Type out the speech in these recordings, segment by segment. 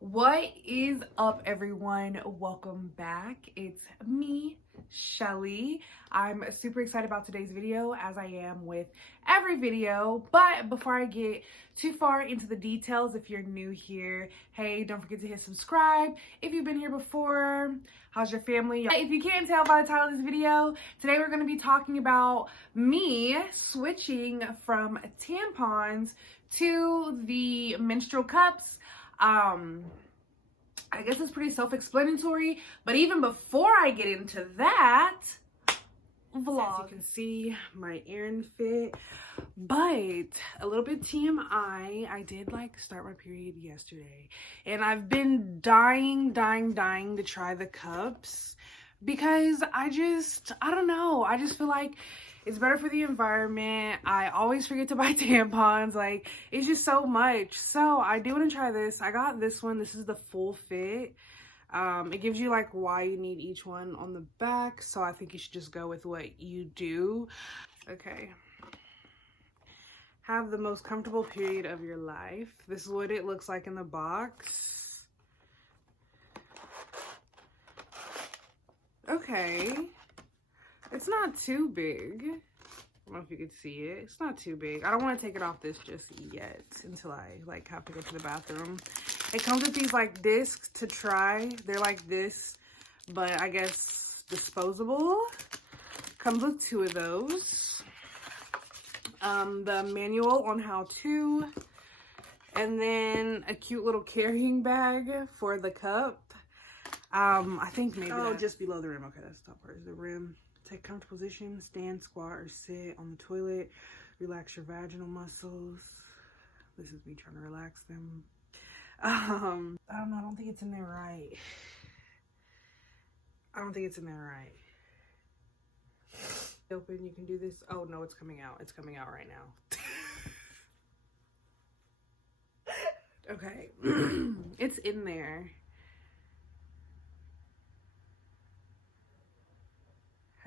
What is up, everyone? Welcome back. It's me, Shelly. I'm super excited about today's video, as I am with every video. But before I get too far into the details, if you're new here, hey, don't forget to hit subscribe. If you've been here before, how's your family? If you can't tell by the title of this video, today we're going to be talking about me switching from tampons to the menstrual cups. I guess it's pretty self-explanatory, but even before I get into that vlog, as you can see, my errand fit, but a little bit TMI, I did start my period yesterday, and I've been dying to try the cups because I don't know, I just feel like it's better for the environment. I always forget to buy tampons. It's just so much. So I do want to try this. I got this one. This is the full fit. It gives you why you need each one on the back. So I think you should just go with what you do. Okay. Have the most comfortable period of your life. This is what it looks like in the box. Okay. It's not too big. I don't know if you could see it. It's not too big. I don't want to take it off this just yet until I have to go to the bathroom. It comes with these discs to try. They're like this, but I guess disposable. Comes with 2 of those. The manual on how to, and then a cute little carrying bag for the cup. I think maybe just below the rim. Okay, that's the top part, is the rim. Take comfortable position, stand, squat, or sit on the toilet. Relax your vaginal muscles. This is me trying to relax them. I don't know, I don't think it's in there right. Open, you can do this. Oh no, it's coming out. It's coming out right now. Okay. It's in there.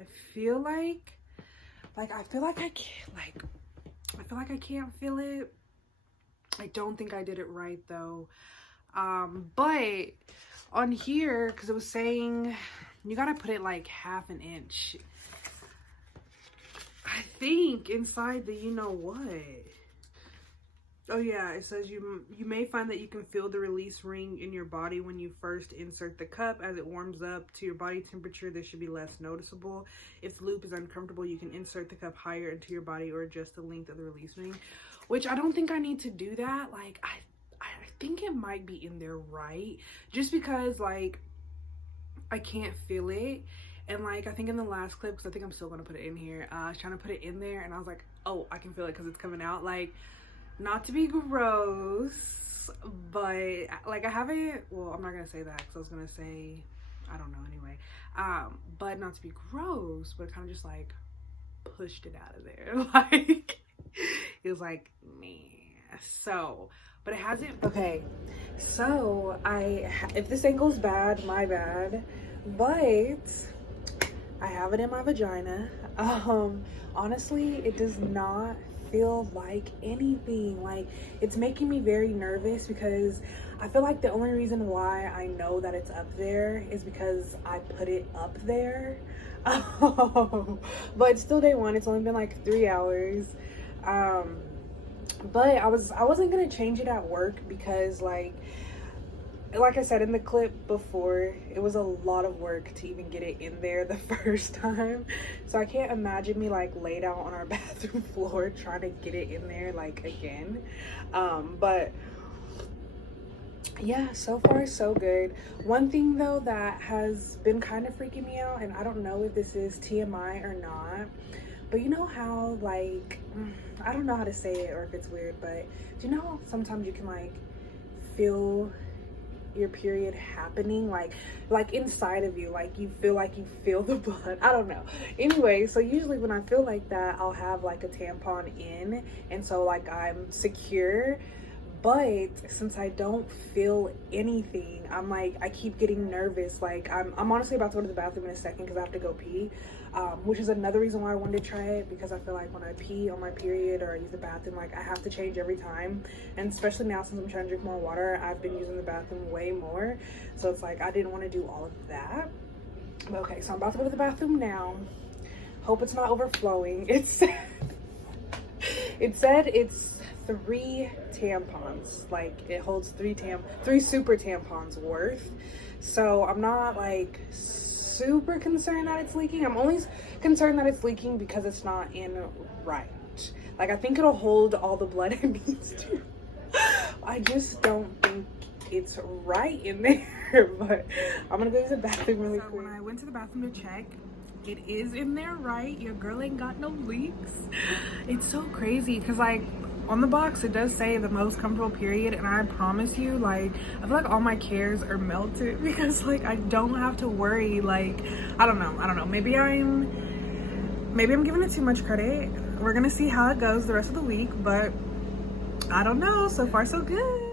I feel like I can't feel it. I don't think I did it right though. But on here, because it was saying you gotta put it half an inch. I think inside the you know what. Oh yeah, it says you may find that you can feel the release ring in your body when you first insert the cup. As it warms up to your body temperature, this should be less noticeable. If the loop is uncomfortable, you can insert the cup higher into your body or adjust the length of the release ring, which I don't think I need to do that. I think it might be in there right, just because I can't feel it. And I think in the last clip, because I think I'm still gonna put it in here, I was trying to put it in there and I was like, oh, I can feel it because it's coming out. Not to be gross, but I haven't, well, I'm not gonna say that because I was gonna say, I don't know, anyway. But not to be gross, but it kind of just pushed it out of there. It was meh. So, but it hasn't. Okay, so if this angle's bad, my bad, but I have it in my vagina. Honestly, it does not feel like anything. It's making me very nervous because I feel like the only reason why I know that it's up there is because I put it up there. But it's still day one. It's only been 3 hours. But I wasn't gonna change it at work because like I said in the clip before, it was a lot of work to even get it in there the first time. So I can't imagine me laid out on our bathroom floor trying to get it in there again. But yeah, so far so good. One thing though that has been kind of freaking me out, and I don't know if this is TMI or not, but you know how I don't know how to say it or if it's weird, but do you know how sometimes you can feel your period happening inside of you, you feel the blood? I don't know. Anyway, so usually when I feel like that, I'll have a tampon in, and so I'm secure. But since I don't feel anything, I'm like, I keep getting nervous. Like I'm honestly about to go to the bathroom in a second because I have to go pee, which is another reason why I wanted to try it, because I feel like when I pee on my period or use the bathroom, like I have to change every time. And especially now, since I'm trying to drink more water, I've been using the bathroom way more. So it's like I didn't want to do all of that. But okay, so I'm about to go to the bathroom now. Hope it's not overflowing. It said it's 3 tampons. Like it holds 3 super tampons worth. So I'm not like super concerned that it's leaking. I'm only concerned that it's leaking because it's not in right. Like I think it'll hold all the blood it needs to. I just don't think it's right in there. But I'm gonna go to the bathroom really quick. When I went to the bathroom to check, it is in there right. Your girl ain't got no leaks. It's so crazy because like on the box it does say the most comfortable period, and I promise you, like I feel like all my cares are melted because like I don't have to worry. Like I don't know, maybe I'm giving it too much credit. We're gonna see how it goes the rest of the week, but I don't know. So far so good.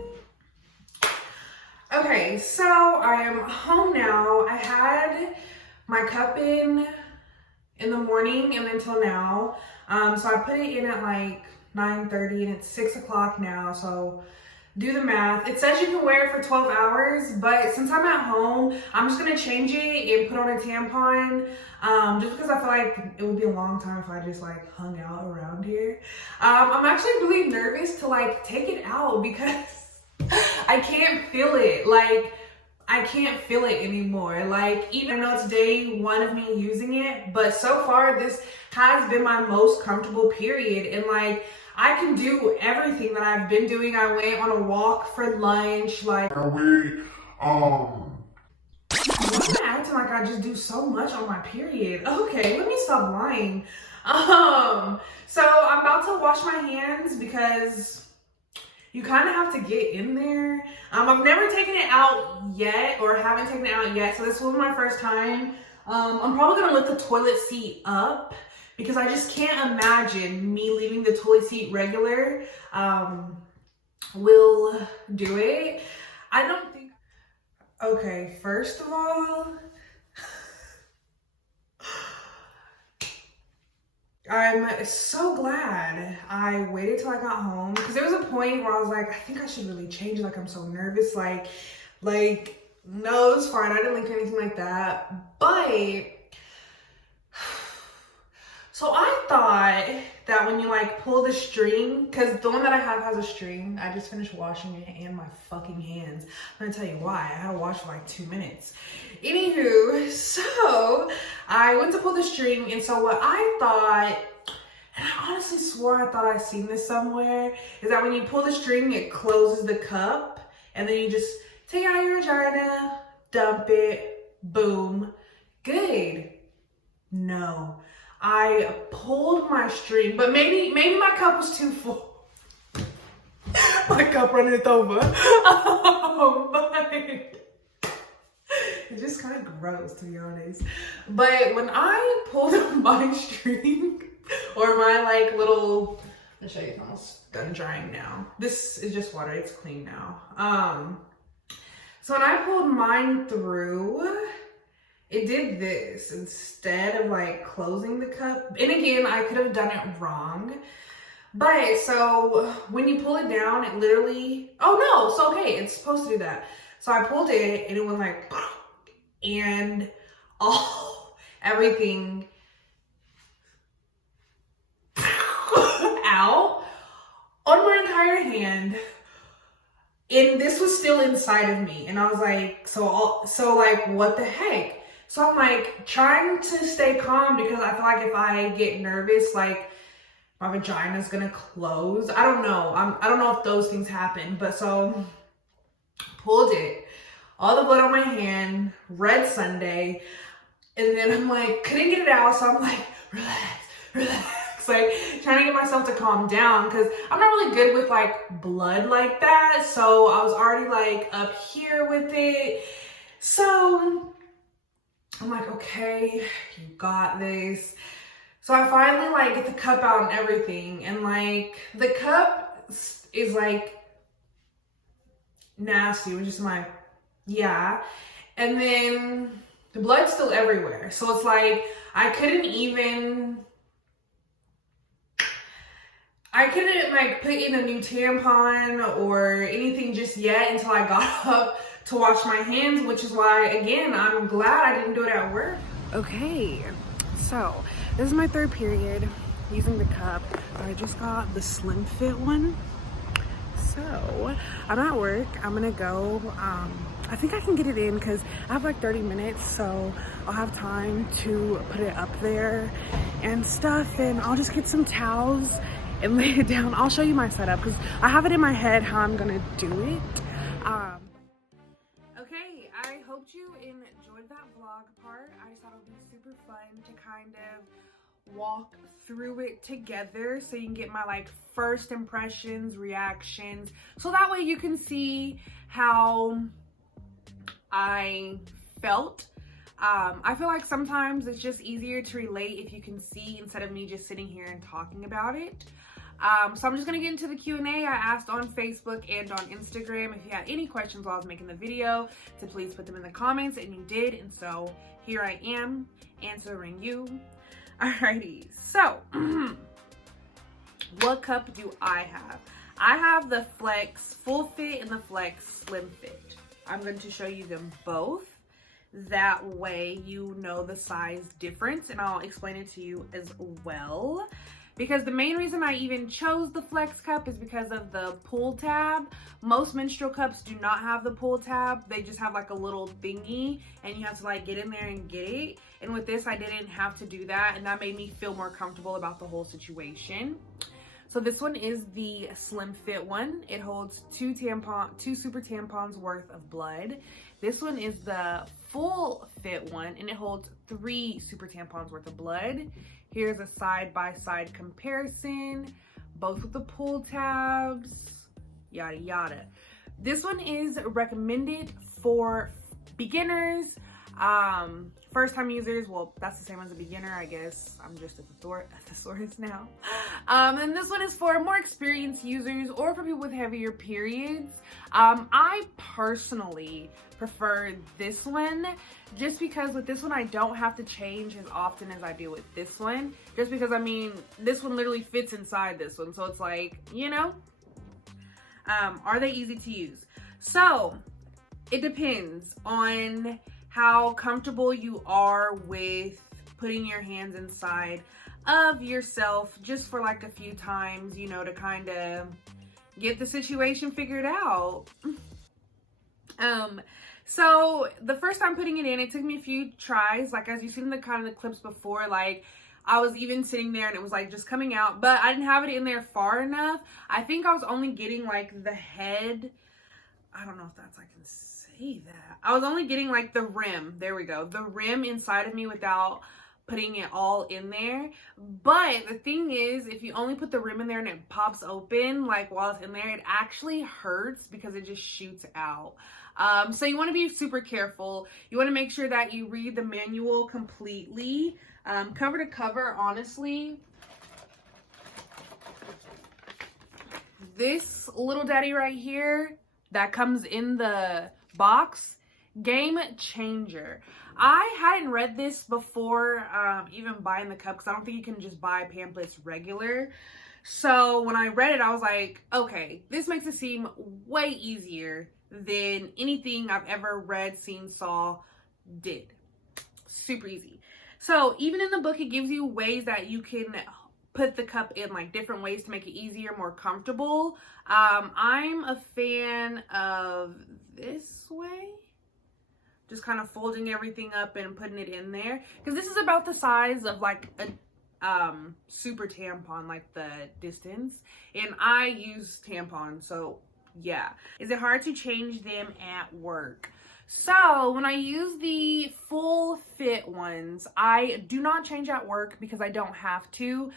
Okay, so I am home now. I had my cup in the morning and until now. So I put it in at like 9:30 and it's 6 o'clock now. So do the math. It says you can wear it for 12 hours, but since I'm at home, I'm just gonna change it and put on a tampon. Just because I feel like it would be a long time if I just like hung out around here. I'm actually really nervous to like take it out because I can't feel it. Like I can't feel it anymore. Like even though it's day 1 of me using it, but so far this has been my most comfortable period. And like I can do everything that I've been doing. I went on a walk for lunch. Like I'm acting like I just do so much on my period. Okay, let me stop lying. So I'm about to wash my hands because you kind of have to get in there. I've never taken it out yet, or haven't taken it out yet, so this will be my first time. I'm probably gonna lift the toilet seat up because I just can't imagine me leaving the toilet seat regular. Will do it. I don't think. Okay, first of all, I'm so glad I waited till I got home, because there was a point where I was like, I think I should really change it. Like I'm so nervous. Like no, it was fine. I didn't leak anything like that. But so I thought that when you like pull the string, because the one that I have has a string. I just finished washing it and my fucking hands. I'm gonna tell you why. I had to wash for like 2 minutes. Anywho, so I went to pull the string, and so what I thought, and I honestly swore I thought I'd seen this somewhere, is that when you pull the string, it closes the cup, and then you just take it out of your vagina, dump it, boom, good. No, I pulled my string, but maybe my cup was too full. My cup runneth over. But it's just kind of gross, to be honest. But when I pulled my string, or my like little, I'll show you, it's almost done drying now. This is just water, it's clean now. So when I pulled mine through, it did this instead of like closing the cup. And again, I could have done it wrong. But so when you pull it down, it literally, oh no, so okay, it's supposed to do that. So I pulled it and it went like, and everything out on my entire hand. And this was still inside of me. And I was like, so like, what the heck? So I'm like trying to stay calm because I feel like if I get nervous, like my vagina's gonna close. I don't know. I don't know if those things happen, but so pulled it. All the blood on my hand, red Sunday. And then I'm like, couldn't get it out. So I'm like, relax. Like trying to get myself to calm down because I'm not really good with like blood like that. So I was already like up here with it. So I'm like, okay, you got this. So I finally like get the cup out and everything. And like the cup is like nasty, which is my, yeah. And then the blood's still everywhere. So it's like, I couldn't like put in a new tampon or anything just yet until I got up to wash my hands, which is why, again, I'm glad I didn't do it at work. Okay, so this is my third period using the cup. I just got the Slim Fit one. So I'm at work. I'm gonna go. I think I can get it in because I have like 30 minutes, so I'll have time to put it up there and stuff. And I'll just get some towels and lay it down. I'll show you my setup because I have it in my head how I'm gonna do it. Okay, I hoped you enjoyed that vlog part. I just thought it would be super fun to kind of walk through it together so you can get my like first impressions, reactions, so that way you can see how I felt. I feel like sometimes it's just easier to relate if you can see instead of me just sitting here and talking about it. So I'm just gonna get into the Q&A I asked on Facebook and on Instagram. If you had any questions while I was making the video, to please put them in the comments, and you did, and so here I am answering you. Alrighty, so what cup do I have? I have the Flex Full Fit and the Flex Slim Fit. I'm going to show you them both. That way you know the size difference, and I'll explain it to you as well. Because the main reason I even chose the Flex cup is because of the pull tab. Most menstrual cups do not have the pull tab. They just have like a little thingy and you have to like get in there and get it. And with this, I didn't have to do that, and that made me feel more comfortable about the whole situation. So this one is the Slim Fit one. It holds two super tampons worth of blood. This one is the Full Fit one, and it holds 3 super tampons worth of blood. Here's a side-by-side comparison, both with the pull tabs, yada yada. This one is recommended for beginners, first-time users. Well, that's the same as a beginner, I guess. I'm just a thesaurus now. And this one is for more experienced users or for people with heavier periods. I personally prefer this one just because with this one I don't have to change as often as I do with this one, just because I mean this one literally fits inside this one, so it's like, you know, are they easy to use? So it depends on how comfortable you are with putting your hands inside of yourself just for like a few times, you know, to kind of get the situation figured out. So the first time putting it in, it took me a few tries. Like as you've seen in the kind of the clips before, like I was even sitting there and it was like just coming out, but I didn't have it in there far enough. I think I was only getting like the head. I don't know if that's, I can say that. I was only getting like the rim. There we go. The rim inside of me without putting it all in there. But the thing is, if you only put the rim in there and it pops open, like while it's in there, it actually hurts because it just shoots out. So you want to be super careful. You want to make sure that you read the manual completely, cover to cover, honestly. This little daddy right here that comes in the box, game changer. I hadn't read this before even buying the cup because I don't think you can just buy pamphlets regular. So when I read it, I was like, okay, this makes it seem way easier than anything I've ever read, seen, saw, did. Super easy. So even in the book, it gives you ways that you can put the cup in, like different ways to make it easier, more comfortable. I'm a fan of this way. Just kind of folding everything up and putting it in there. Because this is about the size of like a super tampon, like the distance. And I use tampons, so yeah. Is it hard to change them at work? So when I use the Full Fit ones, I do not change at work because I don't have to.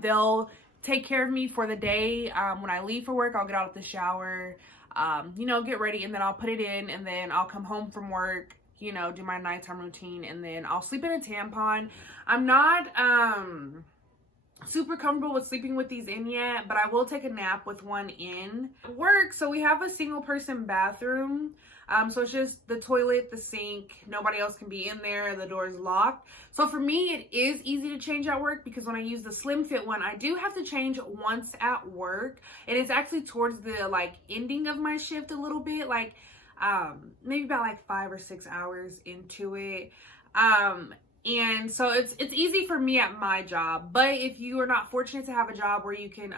They'll take care of me for the day. When I leave for work, I'll get out of the shower, you know, get ready, and then I'll put it in, and then I'll come home from work, you know, do my nighttime routine, and then I'll sleep in a tampon. I'm not super comfortable with sleeping with these in yet, but I will take a nap with one in. Work, so we have a single person bathroom. So it's just the toilet, the sink, nobody else can be in there, the door is locked. So for me, it is easy to change at work because when I use the slim fit one, I do have to change once at work. And it's actually towards the like ending of my shift a little bit, like maybe about like 5 or 6 hours into it. And so it's easy for me at my job. But if you are not fortunate to have a job where you can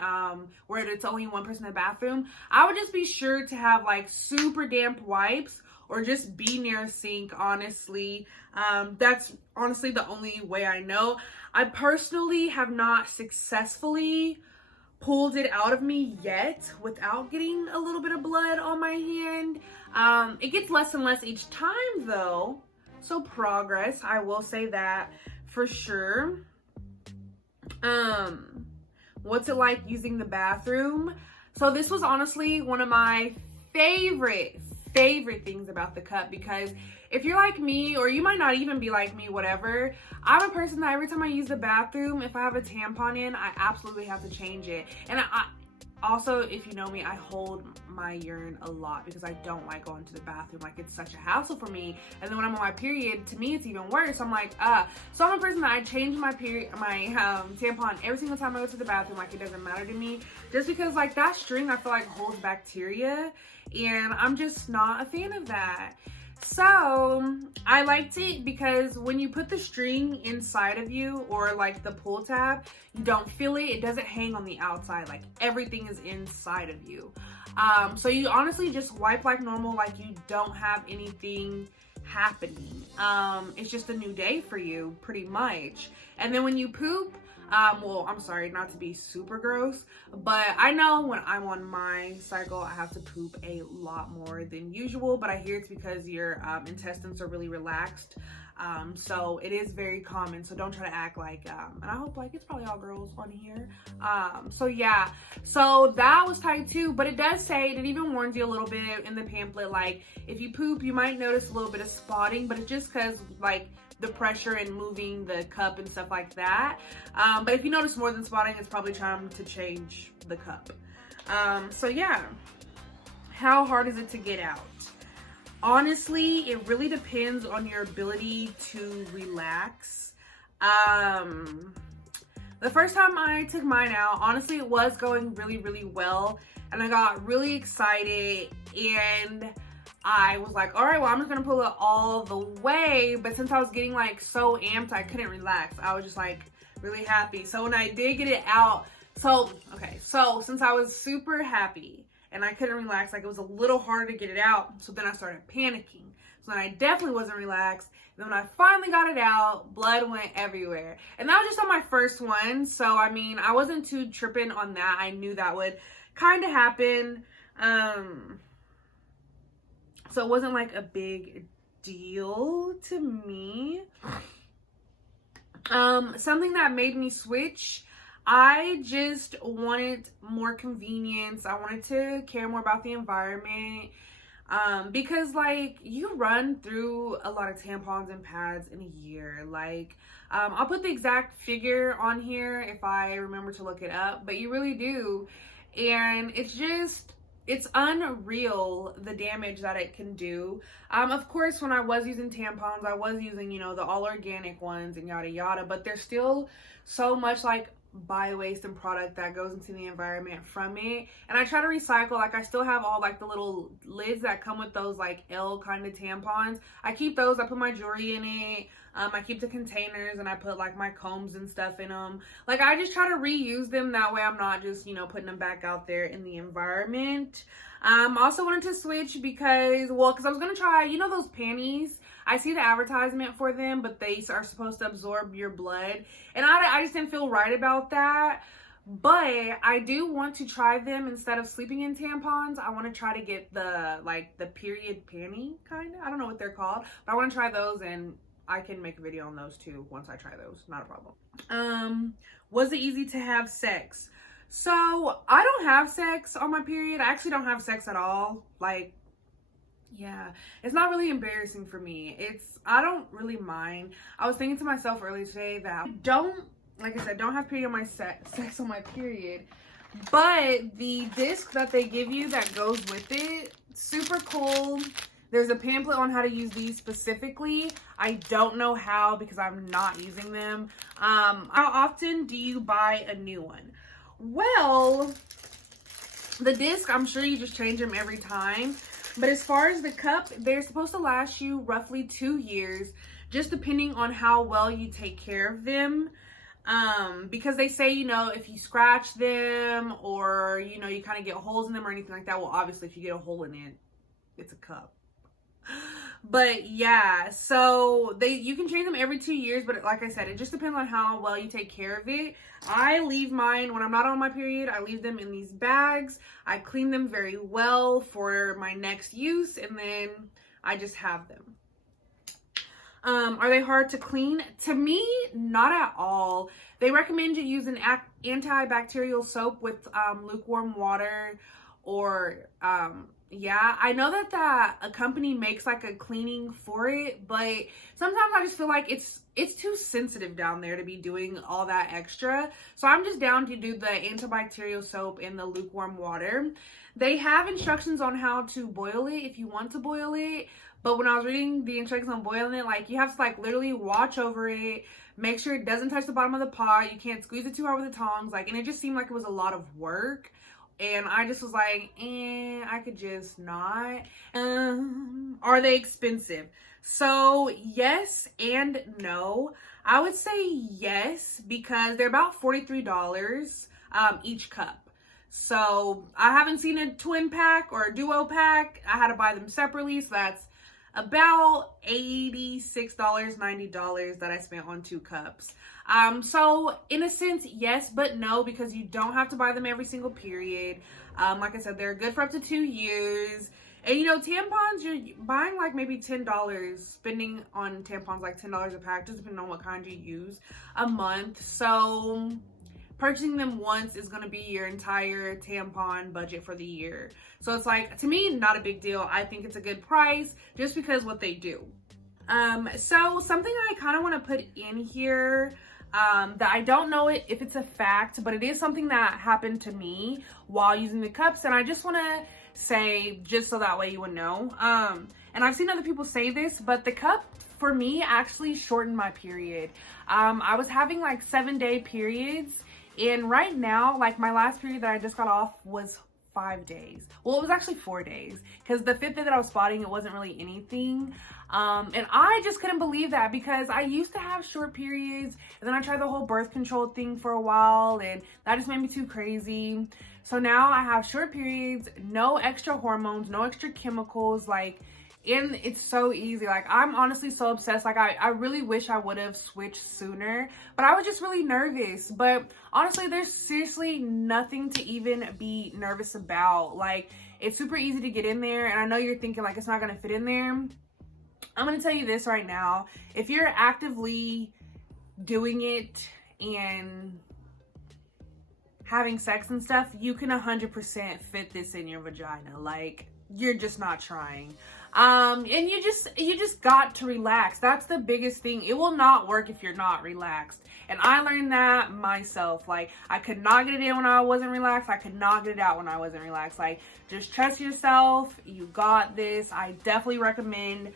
where it's only one person in the bathroom, I would just be sure to have like super damp wipes or just be near a sink, honestly. That's honestly the only way I know. I personally have not successfully pulled it out of me yet without getting a little bit of blood on my hand. It gets less and less each time though. So progress, I will say that for sure. What's it like using the bathroom? So this was honestly one of my favorite things about the cup, because if you're like me, or you might not even be like me, whatever, I'm a person that every time I use the bathroom, if I have a tampon in, I absolutely have to change it. And I also, if you know me, I hold my urine a lot because I don't like going to the bathroom. Like, it's such a hassle for me. And then when I'm on my period, to me, it's even worse. I'm like, So I'm a person that I change my tampon every single time I go to the bathroom. Like, it doesn't matter to me. Just because, like, that string, I feel like holds bacteria. And I'm just not a fan of that. So I liked it because when you put the string inside of you, or like the pull tab, you don't feel it. It doesn't hang on the outside. Like, everything is inside of you. So you honestly just wipe like normal, like you don't have anything happening. It's just a new day for you, pretty much. And then when you poop, well, I'm sorry, not to be super gross, but I know when I'm on my cycle, I have to poop a lot more than usual, but I hear it's because your intestines are really relaxed. So it is very common. So don't try to act like, and I hope like it's probably all girls on here. So yeah, so that was tight too, but it does say, it even warns you a little bit in the pamphlet, like if you poop, you might notice a little bit of spotting, but it's just cause like the pressure and moving the cup and stuff like that. But if you notice more than spotting, it's probably time to change the cup. So yeah, how hard is it to get out? Honestly, it really depends on your ability to relax. The first time I took mine out, honestly, it was going really, really well. And I got really excited and I was like, all right, well, I'm just gonna pull it all the way. But since I was getting like so amped, I couldn't relax. I was just like really happy. So when I did get it out, so since I was super happy and I couldn't relax, like it was a little harder to get it out. So then I started panicking. So then I definitely wasn't relaxed. And then when I finally got it out, blood went everywhere. And that was just on my first one. So I mean, I wasn't too tripping on that. I knew that would kind of happen. So it wasn't like a big deal to me. Something that made me switch, I just wanted more convenience. I wanted to care more about the environment. Because like you run through a lot of tampons and pads in a year. Like, I'll put the exact figure on here if I remember to look it up, but you really do. And it's unreal the damage that it can do. Of course, when I was using tampons, I was using, you know, the all organic ones and yada yada, but there's still so much like bio-waste and product that goes into the environment from it. And I try to recycle. Like, I still have all like the little lids that come with those like L kind of tampons. I keep those. I put my jewelry in it. I keep the containers and I put like my combs and stuff in them. Like, I just try to reuse them. That way I'm not just, you know, putting them back out there in the environment. Also wanted to switch because I was going to try, you know, those panties. I see the advertisement for them, but they are supposed to absorb your blood. And I just didn't feel right about that. But I do want to try them instead of sleeping in tampons. I want to try to get the period panty kind of. I don't know what they're called, but I want to try those, and I can make a video on those too once I try those. Not a problem. Was it easy to have sex? So I don't have sex on my period. I actually don't have sex at all. Like, yeah, it's not really embarrassing for me. I don't really mind. I was thinking to myself earlier today that I don't like I said, don't have period on my sex on my period. But the disc that they give you that goes with it, super cool. There's a pamphlet on how to use these specifically. I don't know how because I'm not using them. How often do you buy a new one? Well, the disc, I'm sure you just change them every time. But as far as the cup, they're supposed to last you roughly 2 years, just depending on how well you take care of them. Because they say, you know, if you scratch them or, you know, you kind of get holes in them or anything like that. Well, obviously, if you get a hole in it, it's a cup. But yeah, so you can change them every 2 years, but like I said, it just depends on how well you take care of it. I leave mine when I'm not on my period. I leave them in these bags. I clean them very well for my next use, and then I just have them. Are they hard to clean? To me, not at all. They recommend you use an antibacterial soap with lukewarm water, or yeah, I know that a company makes like a cleaning for it, but sometimes I just feel like it's too sensitive down there to be doing all that extra. So I'm just down to do the antibacterial soap and the lukewarm water. They have instructions on how to boil it if you want to boil it. But when I was reading the instructions on boiling it, like you have to like literally watch over it, make sure it doesn't touch the bottom of the pot. You can't squeeze it too hard with the tongs. Like, and it just seemed like it was a lot of work. And I just was like, I could just not. Are they expensive? So yes and no. I would say yes, because they're about $43 each cup. So I haven't seen a twin pack or a duo pack. I had to buy them separately. So that's about $86, $90 that I spent on 2 cups. So in a sense, yes, but no, because you don't have to buy them every single period. Like I said, they're good for up to 2 years. And you know, tampons, you're buying like maybe $10, spending on tampons like $10 a pack, just depending on what kind you use, a month. So purchasing them once is going to be your entire tampon budget for the year. So it's like, to me, not a big deal. I think it's a good price just because what they do. So something I kind of want to put in here, that I don't know if it's a fact, but it is something that happened to me while using the cups. And I just want to say, just so that way you would know. And I've seen other people say this, but the cup for me actually shortened my period. I was having like 7-day periods. And right now, like my last period that I just got off was 5 days. Well, it was actually 4 days, because the 5th day that I was spotting, it wasn't really anything. And I just couldn't believe that, because I used to have short periods, and then I tried the whole birth control thing for a while, and that just made me too crazy. So now I have short periods, no extra hormones, no extra chemicals, like, and it's so easy. Like, I'm honestly so obsessed. Like, I really wish I would have switched sooner, but I was just really nervous. But honestly, there's seriously nothing to even be nervous about. Like, it's super easy to get in there. And I know you're thinking like it's not going to fit in there. I'm going to tell you this right now. If you're actively doing it and having sex and stuff, you can 100% fit this in your vagina. Like, you're just not trying. And you just got to relax. That's the biggest thing. It will not work if you're not relaxed. And I learned that myself. Like, I could not get it in when I wasn't relaxed. I could not get it out when I wasn't relaxed. Like, just trust yourself. You got this. I definitely recommend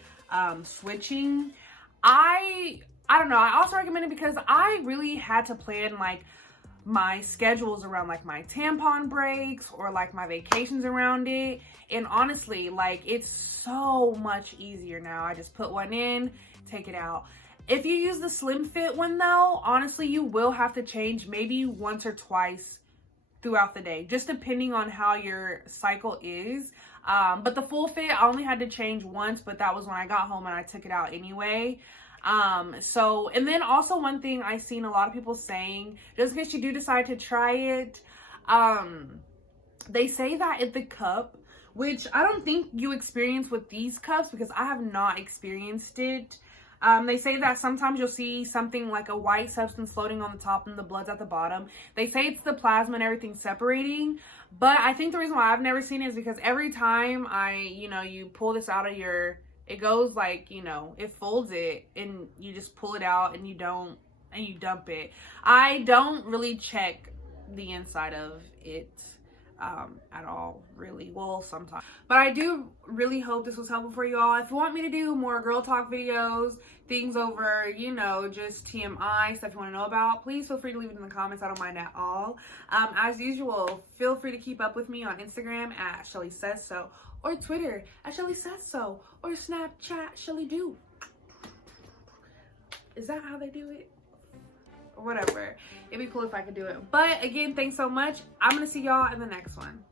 switching. I don't know. I also recommend it because I really had to plan like my schedules around like my tampon breaks or like my vacations around it. And honestly, like, it's so much easier now. I just put one in, take it out. If you use the slim fit one though, honestly, you will have to change maybe once or twice throughout the day, just depending on how your cycle is. But the full fit, I only had to change once, but that was when I got home and I took it out anyway. So, and then also one thing I've seen a lot of people saying, just in case you do decide to try it, they say that at the cup, which I don't think you experience with these cups because I have not experienced it. They say that sometimes you'll see something like a white substance floating on the top and the blood's at the bottom. They say it's the plasma and everything separating, but I think the reason why I've never seen it is because every time you pull this out of it goes like, it folds it and you just pull it out and you don't and you dump it. I don't really check the inside of it at all, really. Well, sometimes. But I do really hope this was helpful for you all. If you want me to do more girl talk videos, things over, you know, just TMI stuff you want to know about, please feel free to leave it in the comments. I don't mind at all. As usual, feel free to keep up with me on Instagram at Shelly Says So, or Twitter at Shelly Says So, or Snapchat Shelly Do. Is that how they do it? Whatever. It'd be cool if I could do it. But again, thanks so much. I'm gonna see y'all in the next one.